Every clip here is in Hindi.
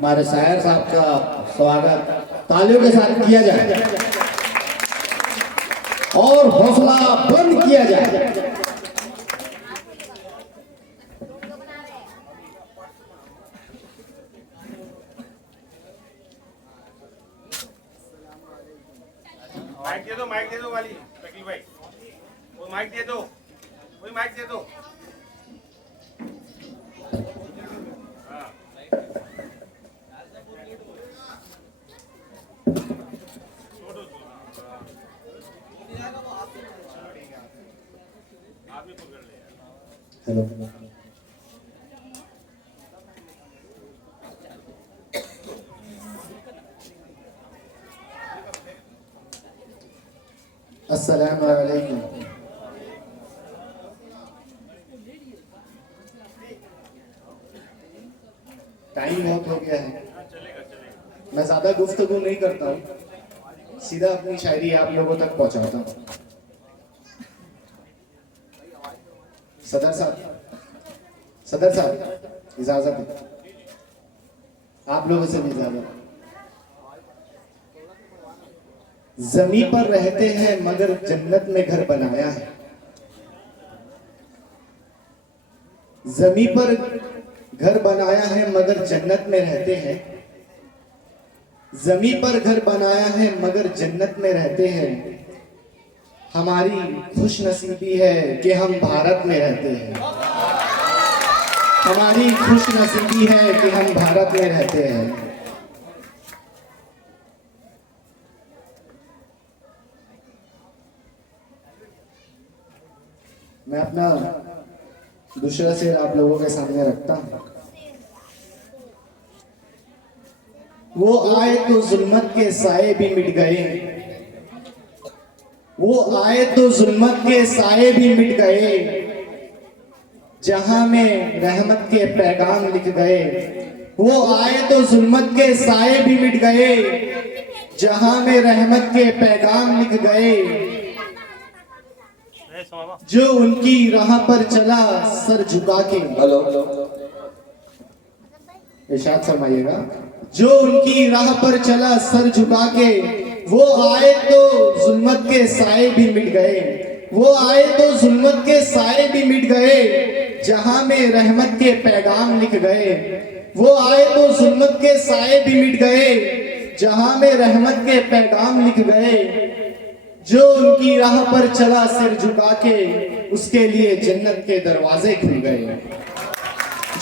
हमारे शायर साहब का स्वागत तालियों के साथ किया जाए और हौसला बुलंद किया जाए। माइक दे दो वाली वकील भाई, वो माइक दे दो, वही माइक दे दो। हेलो, अस्सलाम वालेकुम। टाइम बहुत हो गया है, मैं ज्यादा गुफ्तगू नहीं करता हूँ, सीधा अपनी शायरी आप लोगों तक पहुंचाता हूँ। सदर साहब इजाजत है, आप लोगों से भी इजाजत। जमी पर रहते हैं मगर जन्नत में घर बनाया है। जमी पर घर बनाया है मगर जन्नत में रहते हैं। जमी पर घर बनाया है मगर जन्नत में रहते हैं। हमारी खुश नसीबी है कि हम भारत में रहते हैं। हमारी खुश नसीबी है कि हम भारत में रहते हैं। मैं अपना दूसरा शेर आप लोगों के सामने रखता हूं। वो आए तो जुल्मत के साए भी मिट गए। वो आए तो जुल्मत के साए भी मिट गए। जहां में रहमत के पैगाम लिख गए। वो आए तो जुल्मत के साए भी मिट गए। जहां में रहमत के पैगाम लिख गए। जो उनकी राह पर चला सर झुका के, हेलो इरशाद फरमाइएगा। जो उनकी राह पर चला सर झुका के, वो आए तो जुल्मत के साए भी मिट गए। वो आए तो जुल्मत के साए भी मिट गए। जहां में रहमत के पैगाम लिख गए। वो आए तो जुल्मत के साए भी मिट गए। जहां में रहमत के पैगाम लिख गए। जो उनकी राह पर चला सिर झुका के, उसके लिए जन्नत के दरवाजे खुल गए।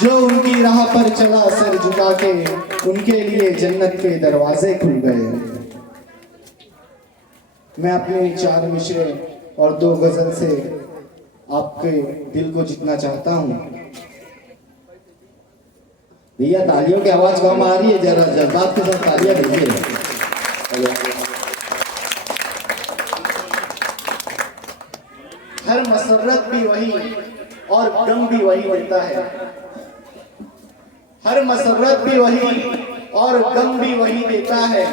जो उनकी राह पर चला सिर झुका के, उनके लिए जन्नत के दरवाजे खुल गए। मैं अपने 4 मिसरे और 2 गजल से आपके दिल को जीतना चाहता हूँ। भैया तालियों की आवाज कम आ रही है, जरा जज्बात के साथ तालियां दीजिए। हर मसरत भी वही और गम भी वही देता है। हर मसरत भी वही और गम भी वही देता है।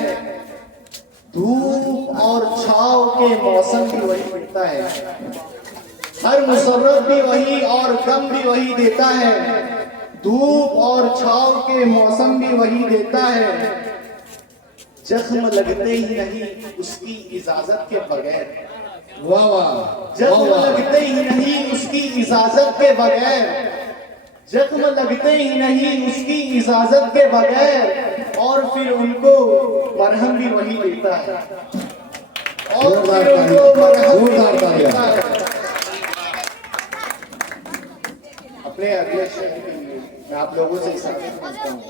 धूप और छाव के मौसम भी वही देता है। हर मसरत भी वही और गम भी वही देता है। धूप और छाव के मौसम भी वही देता है। जख्म लगते ही नहीं उसकी इजाजत के बगैर। वाह वाह। जख्म लगते ही नहीं उसकी इजाजत के बगैर। जख्म लगते ही नहीं उसकी इजाजत के बगैर। और फिर उनको मरहम भी वही देता है। और फिर उनको मरहम भी वही देता है। अपने अगले शेर के लिए मैं आप लोगों से इजाजत मांगता हूँ।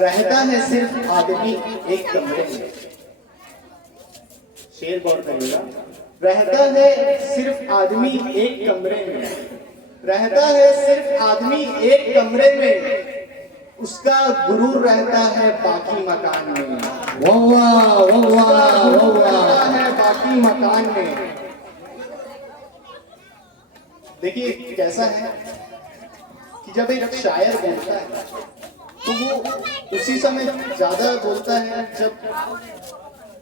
रहता है सिर्फ आदमी एक कमरे में। शेर गौर करिएगा। रहता है सिर्फ आदमी एक कमरे में। रहता है सिर्फ आदमी एक कमरे में। उसका गुरूर रहता है बाकी मकान में। वाह वाह रहता है बाकी मकान में। देखिए कैसा है कि जब एक शायर बोलता है तो वो उसी समय ज्यादा बोलता है जब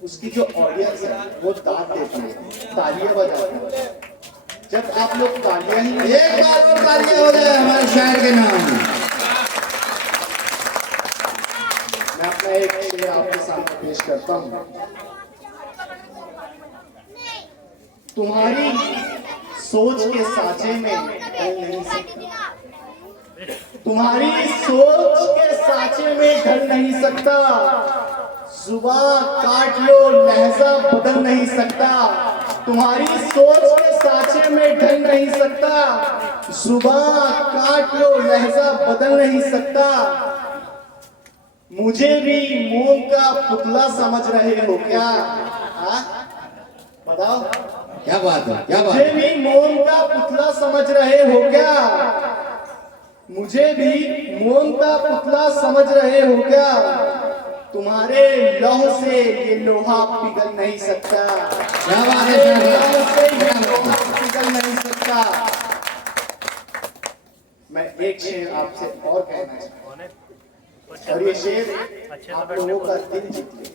उसकी जो ऑडियंस है वो दाद देती है, तालियां बजाती है। जब आप लोग तालियां ही, एक बार और तालियां हो जाए हमारे शायर के नाम। पेश करता हूँ। तुम्हारी सोच के साँचे में ढल नहीं सकता, तुम्हारी सोच के साँचे में ढल नहीं सकता, जुबां काट लो लहजा बदल नहीं सकता, तुम्हारी सोच के साँचे में ढल नहीं सकता, जुबां काट लो लहजा बदल नहीं सकता। मुझे भी मोम का पुतला समझ रहे हो क्या? हाँ? बताओ, क्या बात है, क्या बात मुझे है। भी मोम का पुतला समझ रहे हो क्या? मुझे भी मोम का पुतला समझ रहे हो क्या? तुम्हारे लौह से ये लोहा पिघल नहीं सकता, क्या बात है, तुम्हारे क्या बात लौह से ये है। लोहा पिघल नहीं सकता। मैं एक शेर आपसे और कहना चाहता हूं, और ये शेर आप लोगों का दिल जीत ले।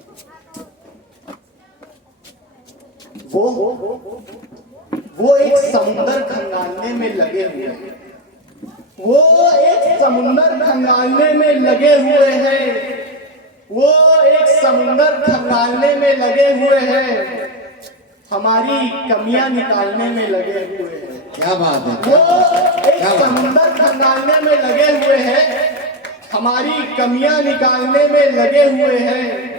वो एक समुंदर खंगालने में लगे हुए हैं, वो एक समुंदर खंगालने में लगे हुए हैं, वो एक समुंदर खंगालने में लगे हुए हैं, हमारी कमियां निकालने में लगे हुए हैं। क्या बात है, वो एक क्या बात है। समुंदर खंगालने में लगे हुए हैं, हमारी कमियां निकालने में लगे हुए हैं।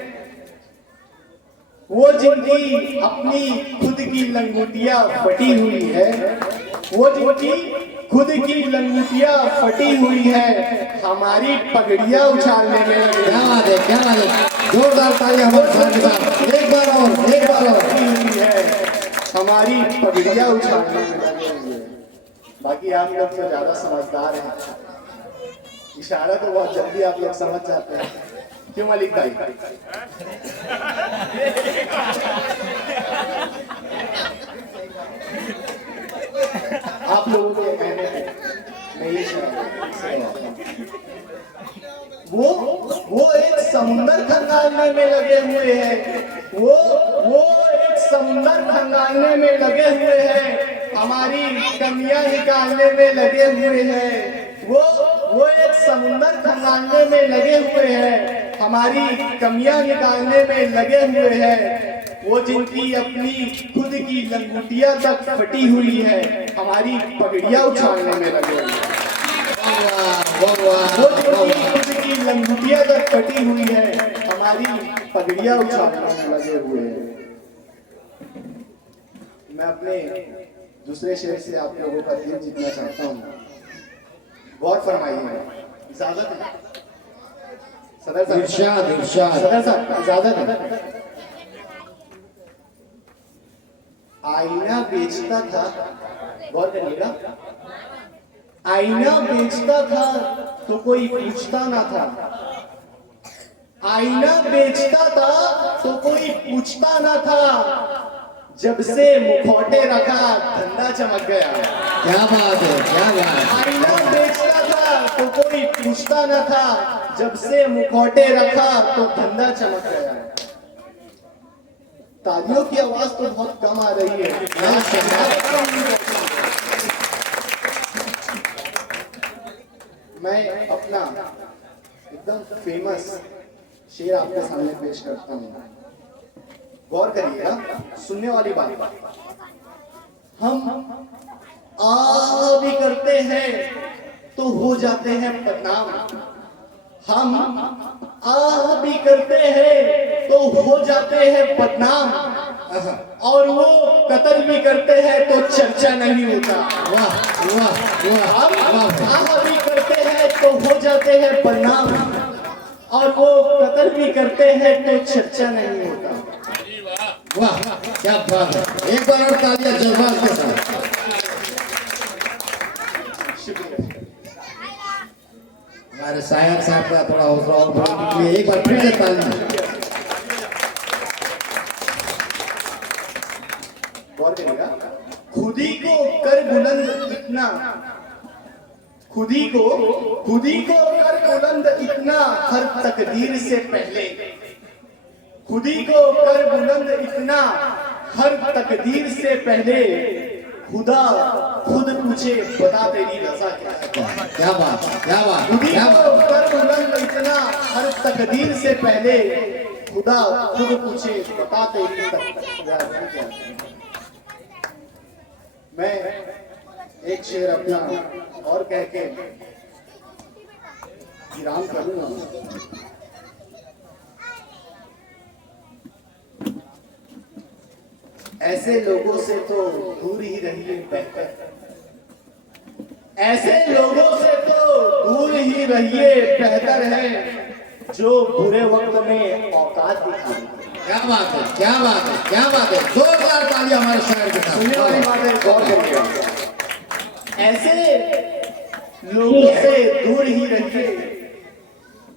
वो जिनकी अपनी खुद की लंगोटियां फटी हुई है, वो जिनकी खुद की लंगोटियां फटी हुई है, हमारी पगड़ियां उछालने में लगे क्या बात है, क्या बात है। जोरदार तालियां हमारे सर के साथ। एक बार और, एक बार और। फटी हुई है, हमारी पगड़ियां उछालने में लगे हुए हैं। बाकी आप लोग तो ज्यादा समझदार हैं, इशारा तो बहुत जल्दी आप लोग समझ जाते हैं, क्यों मलिक भाई? आप लोगों के कहने पे मैं ये वो एक समुंदर खंगालने में लगे हुए हैं, वो एक समुंदर खंगालने में लगे हुए हैं, हमारी कमियां निकालने में लगे हुए हैं। वो एक समुंदर खंगालने में लगे हुए हैं, हमारी कमियां निकालने में लगे हुए हैं। वो जिनकी अपनी खुद की लंगोटियां तक फटी हुई है, हमारी पगड़ियां उछालने में लगे हुए हैं। वाह, वाह, वो वाह, जिनकी वाह। खुद की लंगोटियां तक फटी हुई है, हमारी पगड़ियां उछालने में लगे हुए हैं। मैं अपने दूसरे शेर से आप लोगों का दिल जीतना चाहता हूँ, गौर फरमाइए, इजाजत है? सदर साहब, इरशाद, इरशाद। सदर साहब, इजाजत है? आईना बेचता था, गौर करिएगा, आईना बेचता था तो कोई पूछता ना था, आईना बेचता था तो कोई पूछता ना था, जब से मुखौटे रखा धंधा चमक गया। क्या बात है, क्या बात है। आईना बेचता था तो कोई पूछता न था, जब से मुखौटे रखा तो धंधा चमक गया। तालियों की आवाज तो बहुत कम आ रही है। मैं अपना एकदम फेमस शेर आपके सामने पेश करता हूँ, गौर करिएगा, सुनने वाली बात। हम आ भी करते हैं तो हो जाते हैं बदनाम, हम आ भी करते हैं तो हो जाते हैं बदनाम, और वो कत्ल भी करते हैं तो चर्चा नहीं होता। वाह, वाह, वाह, हम वाह। आ भी करते हैं तो हो जाते हैं बदनाम, और वो कत्ल भी करते हैं तो चर्चा नहीं होता। वाह, क्या बात है। एक बार और तालियां जज्बात के साथ। शुक्रिया। हमारे साहब साहब का थोड़ा हौसला और बढ़ाने के लिए एक बार फिर से तालियां। गौर करिएगा, खुदी को कर बुलंद इतना, खुदी को कर बुलंद इतना हर तकदीर से पहले, खुदी को कर बुलंद इतना हर तकदीर से पहले, खुदा खुद पूछे बता तेरी रजा क्या है। क्या बात, क्या बात, खुदी क्या को बात। कर बुलंद इतना हर तकदीर से पहले, खुदा खुद पूछे बता तेरी तकदीर क्या। मैं एक शेर अपना और कह के विराम करूंगा। ऐसे लोगों से तो दूर ही रहिए बेहतर, ऐसे लोगों से तो दूर ही रहिए बेहतर है, जो बुरे वक्त में औकात दिखाते। क्या बात है, क्या बात है, क्या बात है। जोरदार तालियां हमारे शायर के साथ। सुनने वाली बात है, गौर करिएगा। ऐसे लोगों से दूर ही रहिए,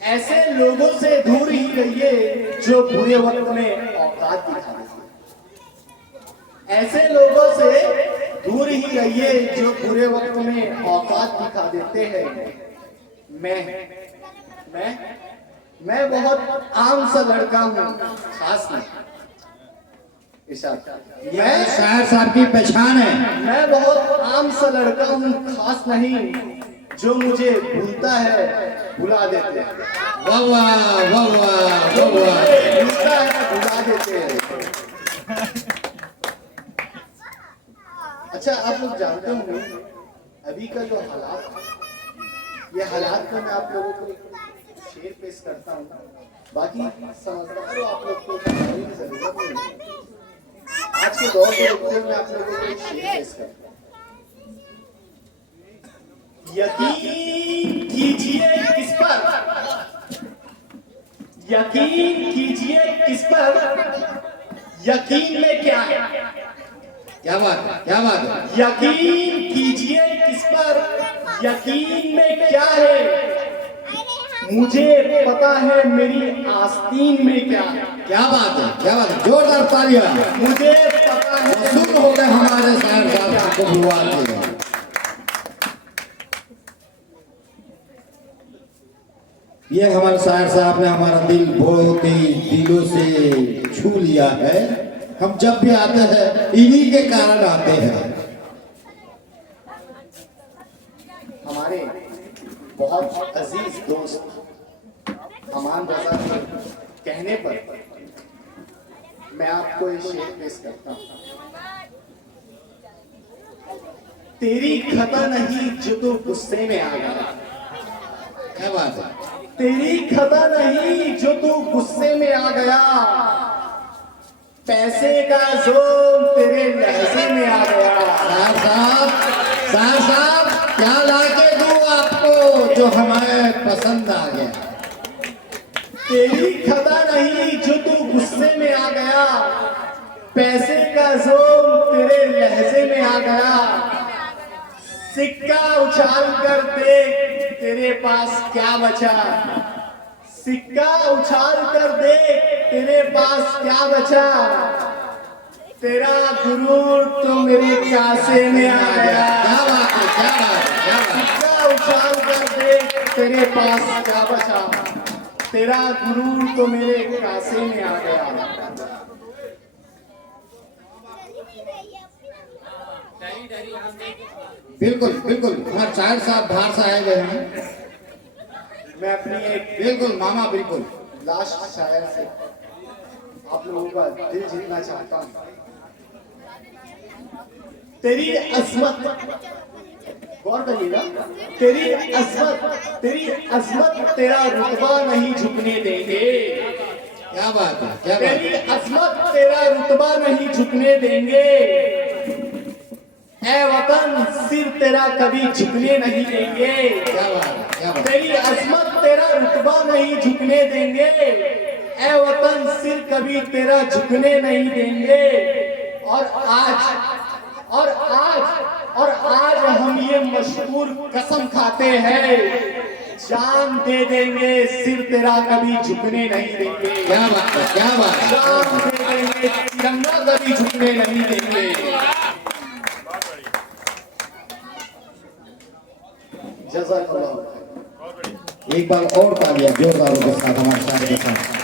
ऐसे लोगों से दूर ही रहिए जो बुरे वक्त में औकात दिखाते। ऐसे लोगों से दूर ही रहिए जो बुरे वक्त में औकात दिखा देते हैं। मैं बहुत आम सा लड़का हूँ, खास नहीं। मैं शायर साहब की पहचान है। मैं बहुत आम सा लड़का हूँ, खास नहीं, जो मुझे भूलता है भुला देते हैं। वाह वाह वाह वाह वाह वाह। भूलता है भुला देते हैं। अच्छा, आप लोग जानते होंगे अभी का जो हालात है, ये हालात में मैं आप लोगों को शेर पेश करता हूँ। बाकी समझदार हो आप लोग को समझने की जरूरत नहीं। आज के दौर के देखते हुए मैं आप लोगों को एक शेर पेश करता हूँ। यकीन कीजिए किस पर, यकीन कीजिए किस पर, यकीन में क्या है। क्या बात है, क्या बात है। यकीन कीजिए किस पर, यकीन में क्या है, मुझे पता है मेरी आस्तीन में क्या है। क्या बात है, क्या बात है। जोरदार तालियां। मुझे पता है। मौसूम हो गए हमारे शायर साहब को बुलवा के। ये हमारे शायर साहब ने हमारा दिल बहुत ही दिलों से छू लिया है। हम जब भी आते हैं इन्हीं के कारण आते हैं। हमारे बहुत अजीज दोस्त अमान रजा के कहने पर मैं आपको ये शेर पेश करता हूँ। तेरी खता नहीं जो तू गुस्से में आ गया। क्या बात है। तेरी खता नहीं जो तू गुस्से में आ गया, पैसे का जोर तेरे लहजे में आ गया। शायर साहब क्या लाके दूं आपको जो हमें पसंद आ गया। तेरी खता नहीं जो तू गुस्से में आ गया, पैसे का जोर तेरे लहजे में आ गया। सिक्का उछाल कर देख तेरे पास क्या बचा, सिक्का उछाल कर देख तेरे पास क्या बचा। तेरा गुरूर तो मेरे कासे में आ गया। क्या बात है, क्या बात है, क्या बात है। सिक्का उछाल कर देख तेरे पास क्या बचा, तेरा गुरूर तो मेरे कासे में आ गया। बिल्कुल बिल्कुल। हमारे शायर साहब बाहर से आए गए हैं। मैं अपनी एक बिल्कुल मामा, बिल्कुल। लास्ट शायर से आप लोगों का दिल जीतना चाहता हूँ। तेरी अजमत, गौर करिएगा, तेरी अजमत तेरा रुतबा नहीं झुकने देंगे। क्या बात है, क्या बात तेरी है। अजमत तेरा रुतबा नहीं झुकने देंगे। ऐ वतन सिर तेरा कभी झुकने नहीं देंगे। क्या बात है, क्या बात है। तेरी अजमत तेरा रुतबा नहीं झुकने देंगे। ऐ वतन सिर कभी तेरा झुकने नहीं देंगे। और आज हम ये मशहूर कसम खाते हैं, जान दे देंगे सिर तेरा कभी झुकने नहीं देंगे। क्या बात है, क्या बात है। जान दे देंगे तिरंगा कभी झुकने नहीं देंगे। जज़ाकल्लाह। एक बार और तालियां जोरदारों के साथ हमारे शायर के साथ।